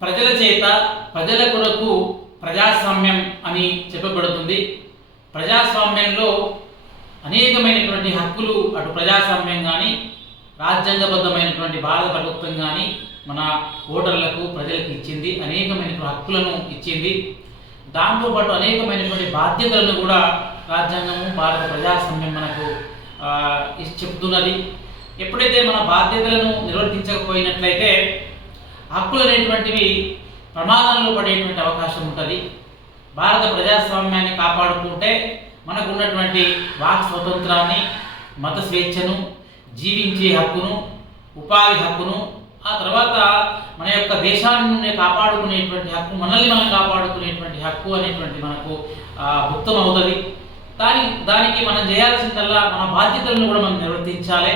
ప్రజల చేత ప్రజల కొరకు ప్రజాస్వామ్యం అని చెప్పబడుతుంది. ప్రజాస్వామ్యంలో అనేకమైనటువంటి హక్కులు అటు ప్రజాస్వామ్యం కానీ రాజ్యాంగబద్ధమైనటువంటి భారత ప్రభుత్వం కానీ మన ఓటర్లకు ప్రజలకు ఇచ్చింది అనేకమైనటువంటి హక్కులను ఇచ్చింది. దాంతోపాటు అనేకమైనటువంటి బాధ్యతలను కూడా రాజ్యాంగము భారత ప్రజాస్వామ్యం మనకు చెప్తున్నది. ఎప్పుడైతే మన బాధ్యతలను నిర్వర్తించకపోయినట్లయితే హక్కులు అనేటువంటివి ప్రమాదంలో పడేటువంటి అవకాశం ఉంటుంది. భారత ప్రజాస్వామ్యాన్ని కాపాడుకుంటే మనకు ఉన్నటువంటి వాక్ స్వతంత్రాన్ని మత స్వేచ్ఛను జీవించే హక్కును ఉపాధి హక్కును ఆ తర్వాత మన యొక్క దేశాన్ని కాపాడుకునేటువంటి హక్కు మనల్ని మనం కాపాడుకునేటువంటి హక్కు అనేటువంటి మనకు ఆ, భుక్తం అవుతుంది దాని దానికి మనం చేయాల్సిందల్లా మన బాధ్యతలను కూడా మనం నిర్వర్తించాలి.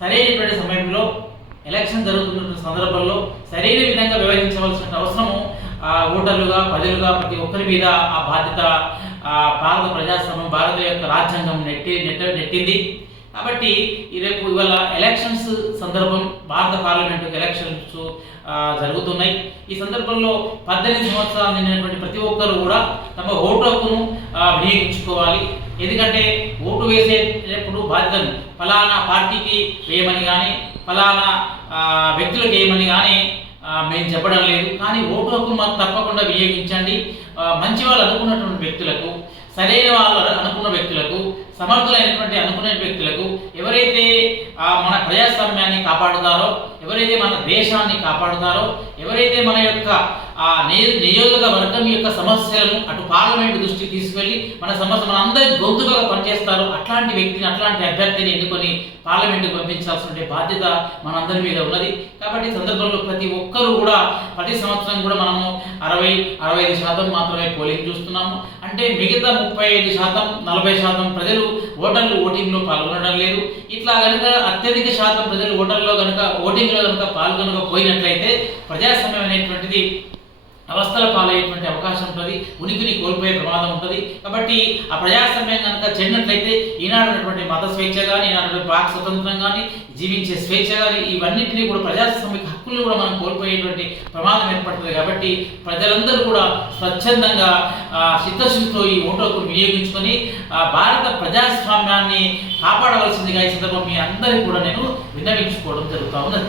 సరైనటువంటి సమయంలో ఎలక్షన్ జరుగుతున్న సందర్భంలో సరైన విధంగా వ్యవహరించవలసిన అవసరము ఓటర్లుగా ప్రజలుగా ప్రతి ఒక్కరి మీద ఆ బాధ్యత భారత ప్రజాస్వామ్యం భారత యొక్క రాజ్యాంగం నెట్టి నెట్ట నెట్టింది. కాబట్టి రేపు ఇవాళ ఎలక్షన్స్ సందర్భం భారత పార్లమెంటు ఎలక్షన్స్ జరుగుతున్నాయి. ఈ సందర్భంలో పద్దెనిమిది సంవత్సరాలు నిండినటువంటి ప్రతి ఒక్కరు కూడా తమ ఓటు హక్కును వినియోగించుకోవాలి. ఎందుకంటే ఓటు వేసేటప్పుడు బాధ్యతను ఫలానా పార్టీకి వేయమని కానీ ఫలానా వ్యక్తులకు ఏమని కానీ మేము చెప్పడం లేదు. కానీ ఓటు హక్కు మాకు తప్పకుండా వినియోగించండి. మంచి వాళ్ళు అనుకున్నటువంటి వ్యక్తులకు సరైన వాళ్ళు అనుకున్న వ్యక్తులకు సమర్థులైనటువంటి అనుకునే వ్యక్తులకు ఎవరైతే మన ప్రజాస్వామ్యాన్ని కాపాడుతారో ఎవరైతే మన దేశాన్ని కాపాడుతారో ఎవరైతే మన యొక్క ఆ నియోజకవర్గం యొక్క సమస్యలను అటు పార్లమెంట్ దృష్టికి తీసుకెళ్ళి మన సమస్య మన అందరి గొంతుగా పనిచేస్తారో అట్లాంటి వ్యక్తిని అట్లాంటి అభ్యర్థిని ఎన్నుకొని పార్లమెంటుకు పంపించాల్సిన బాధ్యత మనందరి మీద ఉన్నది. కాబట్టి సందర్భంలో ప్రతి ఒక్కరూ కూడా ప్రతి సంవత్సరం కూడా మనము అరవై అరవై ఐదు శాతం మాత్రమే పోలింగ్ చూస్తున్నాము. అంటే మిగతా ముప్పై ఐదు శాతం నలభై శాతం ప్రజలు ఓటర్లు ఓటింగ్లో పాల్గొనడం లేదు. ఇట్లా కనుక అత్యధిక శాతం ప్రజలు ఓటర్లో కనుక ఓటింగ్లో కనుక పాల్గొనకపోయినట్లయితే ప్రజాస్వామ్యం అనేటువంటిది అవస్థల పాలయ్యేటువంటి అవకాశం ఉంటుంది ఉనికిని కోల్పోయే ప్రమాదం ఉంటుంది. కాబట్టి ఆ ప్రజాస్వామ్యం కనుక చెందినట్లయితే ఈనాడున్నటువంటి మత స్వేచ్ఛ కానీ ఈనాడు పాక్ స్వతంత్రం కానీ జీవించే స్వేచ్ఛ కానీ ఇవన్నింటినీ కూడా ప్రజాస్వామిక హక్కులు కూడా మనం కోల్పోయేటువంటి ప్రమాదం ఏర్పడుతుంది. కాబట్టి ప్రజలందరూ కూడా స్వచ్ఛందంగా ఆ, చిత్తశుద్ధితో ఈ ఓటు హక్కును వినియోగించుకొని భారత ప్రజాస్వామ్యాన్ని కాపాడవలసిందిగా ఈ సందర్భం మీ అందరికీ కూడా నేను విన్నవించుకోవడం జరుగుతూ ఉన్నది.